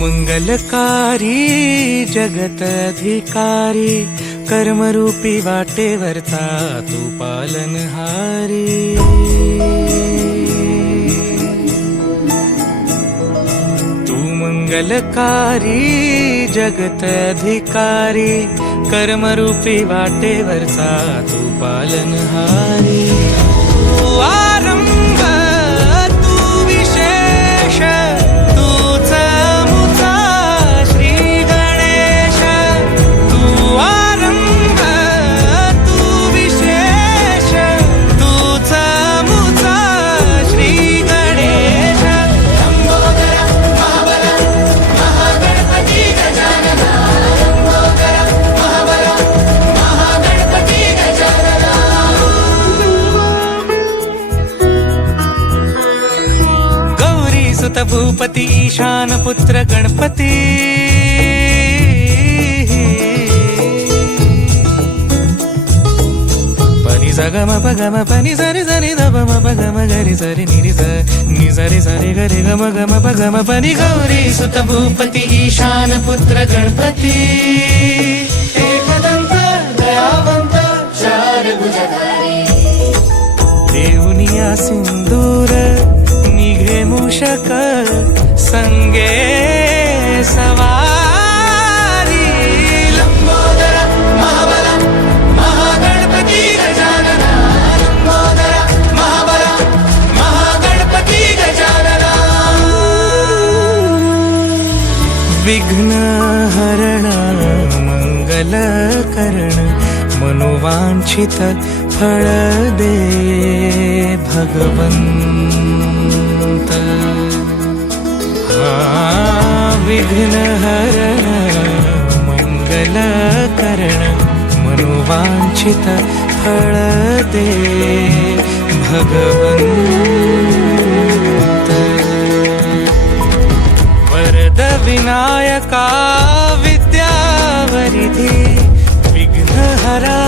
मंगलकारी जगत अधिकारी, कर्मरूपी वाटेवरचा तू पालनहारी। तू मंगलकारी जगत अधिकारी, कर्मरूपी वाटेवरचा तू पालनहारी। तू आरंभ तू विशेष, तूच मुचा श्री गणेश। तू आरंभ तू विशेष, तूच मुचा श्री गणेश। लंबोदर महाबल महागणपती गजानना, लंबोदर महाबल महागणपती गजानना। गौरी सुत भूपती ईशान पुत्र गणपती, पनी सगम पगम पनी सरि सरि ध म पगम गरि सरि निरि स नि सरि सरि गरि गम गम पगम पनी। गौरी सुत भूपती ईशान पुत्र गणपती, एकदंत दयावंत चार भुजधारी। देऊनिया सिंदूर निघे मूषक, संगे सवारी। लंबोदर महाबल महागणपती गजानना, लंबोदर महाबल महागणपती गजानना। विघ्न हरण मंगल करण, मनोवांछित फळ दे भगवंत। विघ्न हरण मंगल करण, मनोवांछित फळ दे भगवंत। वरद विनायका विद्यावरिधी, विघ्नहरा